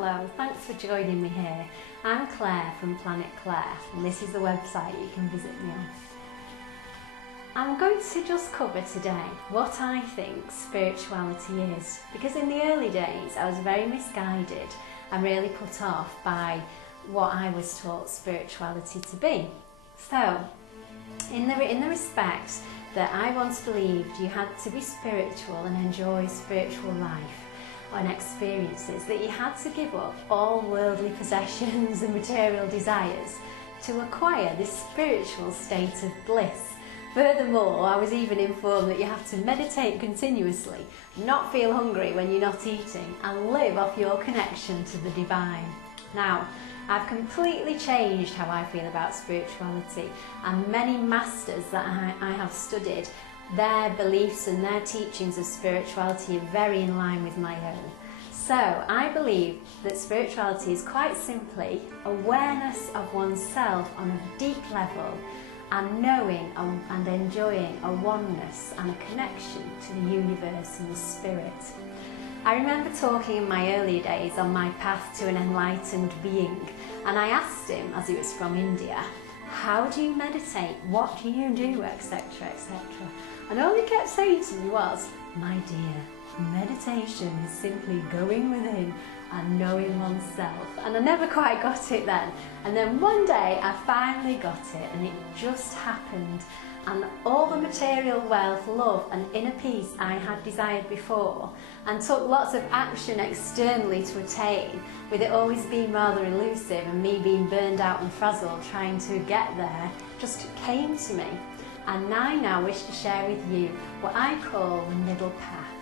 Hello, thanks for joining me here. I'm Claire from Planet Claire, and this is the website you can visit me on. I'm going to just cover today what I think spirituality is, because in the early days I was very misguided and really put off by what I was taught spirituality to be. So, in the respect that I once believed you had to be spiritual and enjoy spiritual life and experiences, that you had to give up all worldly possessions and material desires to acquire this spiritual state of bliss. Furthermore, I was even informed that you have to meditate continuously, not feel hungry when you're not eating, and live off your connection to the divine. Now, I've completely changed how I feel about spirituality, and many masters that I have studied, their beliefs and their teachings of spirituality are very in line with my own. So I believe that spirituality is quite simply awareness of oneself on a deep level, and knowing and enjoying a oneness and a connection to the universe and the spirit. I remember talking in my earlier days on my path to an enlightened being, and I asked him, as he was from India, how do you meditate, what do you do, etc, etc. And all he kept saying to me was, my dear, meditation is simply going within and knowing oneself. And I never quite got it then. And then one day I finally got it, and it just happened. And all the material wealth, love and inner peace I had desired before, and took lots of action externally to attain, with it always being rather elusive and me being burned out and frazzled trying to get there, just came to me. And I now wish to share with you what I call the middle path.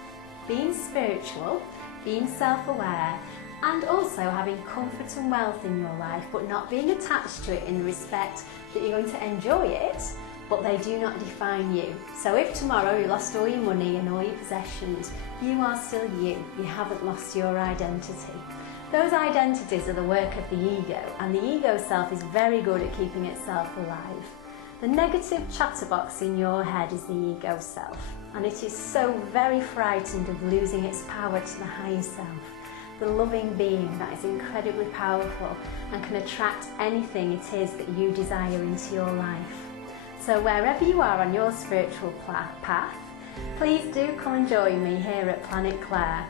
Being spiritual, being self-aware, and also having comfort and wealth in your life, but not being attached to it in the respect that you're going to enjoy it, but they do not define you. So if tomorrow you lost all your money and all your possessions, you are still you. You haven't lost your identity. Those identities are the work of the ego, and the ego self is very good at keeping itself alive. The negative chatterbox in your head is the ego self, and it is so very frightened of losing its power to the higher self, the loving being that is incredibly powerful and can attract anything it is that you desire into your life. So wherever you are on your spiritual path, please do come and join me here at Planet Claire.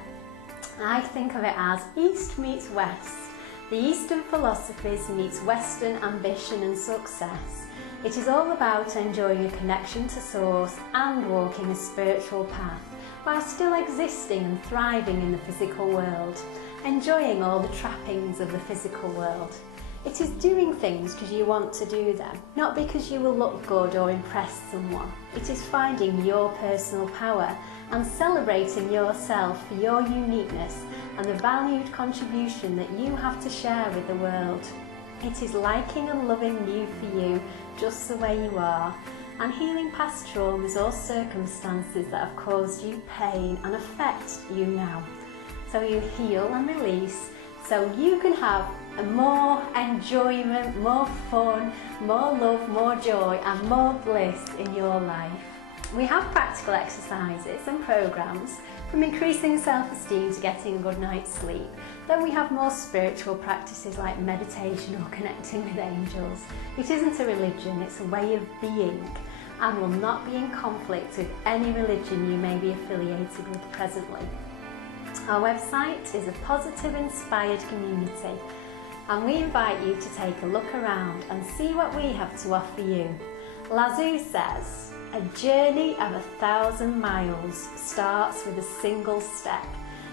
I think of it as East meets West. The Eastern philosophies meets Western ambition and success. It is all about enjoying a connection to Source and walking a spiritual path while still existing and thriving in the physical world, enjoying all the trappings of the physical world. It is doing things because you want to do them, not because you will look good or impress someone. It is finding your personal power and celebrating yourself for your uniqueness and the valued contribution that you have to share with the world. It is liking and loving you for you, just the way you are, and healing past traumas or circumstances that have caused you pain and affect you now. So you heal and release, so you can have more enjoyment, more fun, more love, more joy and more bliss in your life. We have practical exercises and programs, from increasing self-esteem to getting a good night's sleep. Then we have more spiritual practices like meditation or connecting with angels. It isn't a religion, it's a way of being, and will not be in conflict with any religion you may be affiliated with presently. Our website is a positive, inspired community, and we invite you to take a look around and see what we have to offer you. Lao-Tzu says, a journey of 1,000 miles starts with a single step.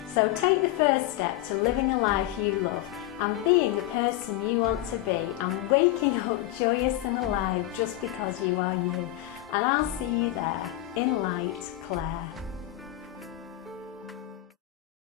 So take the first step to living a life you love and being the person you want to be and waking up joyous and alive just because you are you. And I'll see you there in light, Claire.